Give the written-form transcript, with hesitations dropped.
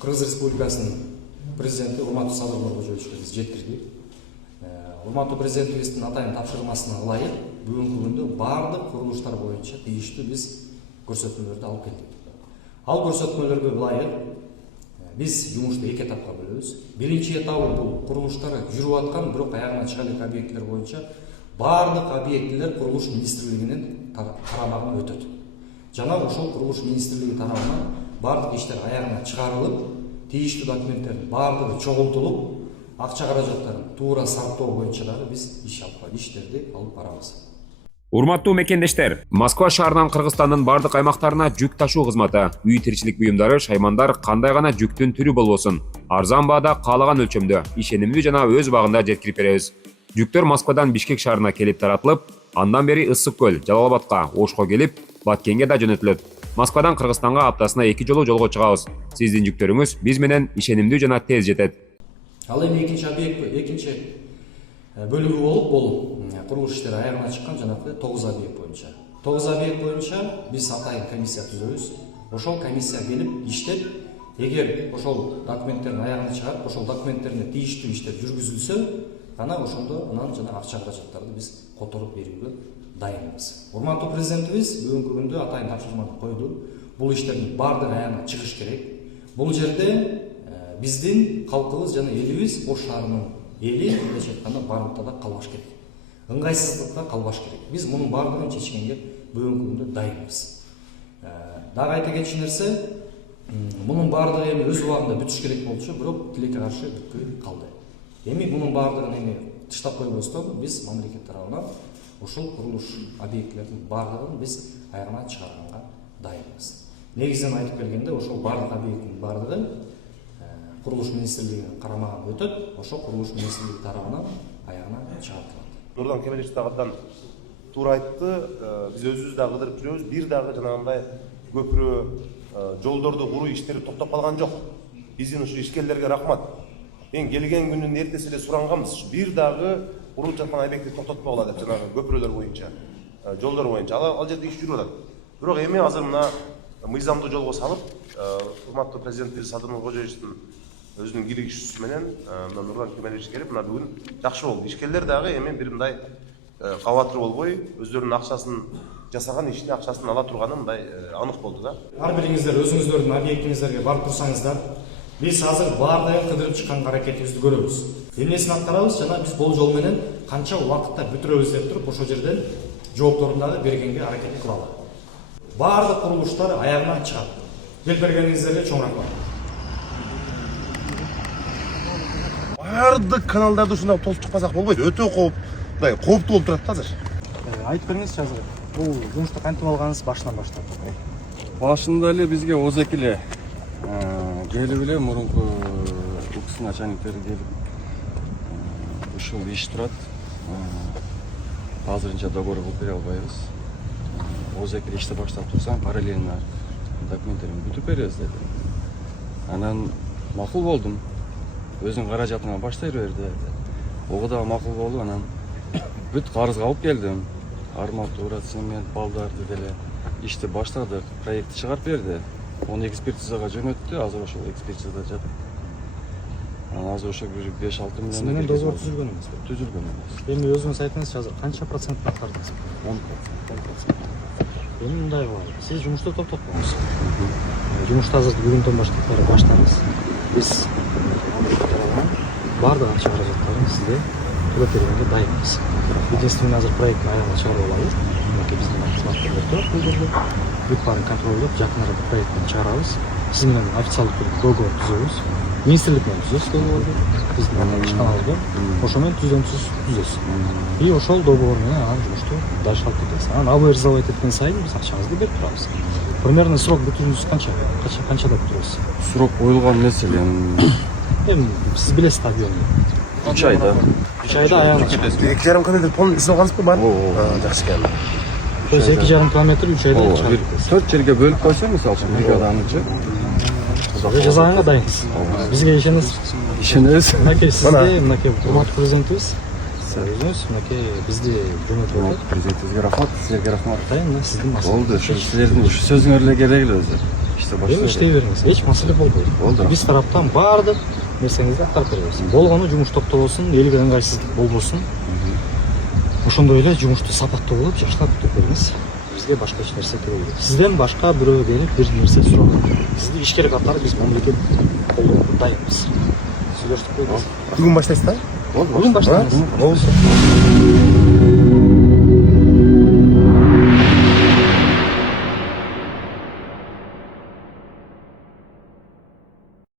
Кыргыз Республикасынын президенти урматтуу Садыр Нуркожоевичке биз жеткирдик. Урматтуу президентибиздин атайын тапшырмасына ылайык бүгүнкү күндө бардык курулуштар боюнча тийиштүү биз көрсөтмөлөрдү алып келдик. Ал көрсөтмөлөргө ылайык биз жумушту эки этапка бөлөбүз. Биринчи этабы бул курулуштар жүрүп аткан, бирок аягына чыга элек объектилер боюнча бардык объектилер курулуш министрлигинин карамагына өтөт. Жана ошол курулуш министрлиги тарабынан бардык иштер аягына чыгарылып, тийиштүү документтердин бардыгы чогултулуп, акча каражаттарын туура сарптоо боюнча дагы биз иштерди алып барабыз. Урматтуу мекендештер, Москва шаарынан Кыргызстандын бардык аймактарына жүк ташуу кызматы, үй тиричилик буюмдары, шаймандар кандай гана жүктүн түрү болбосун, арзан баада каалаган өлчөмдө, ишенимдүү жана өз убагында жеткирип беребиз. Жүктөр Москвадан Бишкек шаарына келип таратылып, андан бери Ысык көл, Жалал-Абадка, Ошко келип, Баткенге да жөнөтүлөт. Москвадан Кыргызстанга аптасына 2 жолу жолго чыгабыз. Сиздин жүктөрүңүз биз менен ишенимдүү жана тез жетет. Ал эми экинчи бөлүгү болуп, бул курулуш иштери аягына чыккан жанагы 9 объект боюнча. 9 объект боюнча биз атайын комиссия түзөбүз. Ошол комиссия келип иштеп, эгер ошол документтердин аягына чыгарып, ошол документтерине тийиштүү иштер жүргүзүлсө, гана ошондо анан жана акча каражаттарды биз которуп берүүгө дайынбыз. Урматтуу президентибиз бүгүнкү күндө атайын тапшырманы койду. Бул иштердин бардыгы аягына чыгыш керек. Бул жерде биздин калкыбыз жана элибиз Ош шаарынын эли мындайча айтканда бардыкта да калбаш керек. Ыңгайсыздыкта калбаш керек. Биз мунун бардыгын чечкенге бүгүнкү күндө дайынбыз. Дагы айта кетчү нерсе, мунун бардыгы эми өз убагында бүтүш керек болчу, бирок тилекке каршы бүтпөй калды. Эми мунун бардыгын эми тыштап койбостон биз мамлекет тарабынан ошол курулуш объектилердин бардыгын биз аягына чыгарганга дайынбыз. Негизинен айтып келгенде, ошол бардык объекттин бардыгы курулуш министрлигинин карамагына өтөт, ошол курулуш министрлиги тарабынан аягына чыгартылат. Нурдан Кемелевич дагы туура айтты. Биз өзүбүз дагы кыдырып жүрөбүз. Бир дагы жанагындай көпүрө, жолдорду куруу иштери токтоп калган жок. Биздин ушул ишкерлерге рахмат. Мен келген күнүн эртеси эле суранганбыз. Бир дагы курулуп жаткан объектти токтотпогула деп, жанагы көпүрөлөр боюнча, жолдор боюнча. Ал жерде иш жүрүп атат. Бирок эми азыр мына мыйзамдуу жолго салып, урматтуу президентибиз Садыр Нуркожоевичтин өзүнүн киригишүүсү менен Нурдан Кемелевич келип, мына бүгүн жакшы болду. Ишкерлер дагы эми бир мындай кабатыр болбой, өздөрүнүн акчасын жасаган ишини акчасын ала турганы мындай анык болду да. Ар бириңиздер өзүңүздөрдүн объектиңиздерге барып турсаңыздар, биз азыр баардыгын кыдырып чыкканга аракетибизди көрөбүз. Эмнесин аткарабыз, жана биз бул жол менен канча убакытта бүтүрөбүз деп туруп, ошол жерден жоопторун дагы бергенге аракет кылалы. Баардык курулуштар аягына чыгат. Бел бергениңиздерге чоң рахмат. Бардык каналдарды ушундай толуп чыкпасак болбойт. Өтө кооптуу болуп турат да азыр. Айтып бериңизчи азыр. Бул жумушту кантип алганыңыз башынан баштап? Башында эле бизге озек эле келип эле мурунку укс начальниктери келип ушул иш турат. Азырынча договор кылып бере албайбыз. Озек эле ишти баштап турсаң, параллельно документтерин бүтүп беребиз деди. Анан макул болдум. Өзүң каражатыңа баштай бер деди. Ого да макул болду. Анан бүт карызга алып келдим. Арматура, цемент, балдарды деле ишти баштадык. Проектти чыгарып берди. Оны экспертизага жөнөттү. Азыр ошол экспертизада жатат. Анан азыр ошо бир 5-6 миллион Сиздин договор түзүлгөн эмес. түзүлгөн эмес. Эми өзүңүз айтыңызчы, азыр канча процентин аткардыңыз? 10%. Эми мындай кылалы. Сиз жумушту токтотпоңуз. Жумушту азыр бүгүндөн баштап баштаңыз. Биз бардык акча каражаттарын сизге төлөп бергенге дайынбыз. Единственный азыр проекттин аягына чыгарып алабыз. Мынакей биздин кызматкерлер турат бул жерде. Бүт баарын контролдоп, жакын арада проекттин чыгарабыз. Сиз менен официалдык договор түзөбүз. Министрлик менен түзөсүз договорду. Биздин ишканалыбыз бар. Ошо менен түзөмсүз түзөсүз. И ошол договор менен анан жумушту дальше алып кетебиз. Анан абы ризалык эткен сайын биз акчаңызды берип турабыз. Примерно срок бүтүүңүз канчада бүтүрөсүз? Срок коюлган эмес эле. Эми сиз билесиз объемду. 3 айда. 3 айда аягына чыгат. 2,5 километр полный издеп алгансызбы бар? Жакшы экен. То есть 2,5 километр 3 айда чыгат. 4 жерге бөлүп койсо, мисалы үчүн бригадаңычы. Жазаганга дайынбыз. Бизге ишенесиз? Ишенебиз. Мынакей сизге, мынакей урматтуу президентибиз. Өзүңүз мынакей бизди жөнөтүп атат. Президентибизге рахмат, силерге рахмат. Атайын сиздин Болду, силердин ушу сөзүңөр эле керек эле өзү. иштеп Эми баштайбыз. иштей бериңиз, эч маселе болбойт. Болду. Биз тараптан баардык нерсеңизди аткарып беребиз. Болгону жумуш токтолбосун, элге ыңгайсыздык болбосун. Ошондой эле жумушту сапаттуу кылып, жаштап бүтүп бериңиз. Бизге башка эч нерсе керек элек. Сизден башка бирөө келип бир нерсе сураган. Сизди ишкер катары биз мамлекет колдонуп дайынбыз. Сүйлөштүк койбуз. Бүгүн баштайсыз да? Болду. Бүгүн баштайбыз. Болду.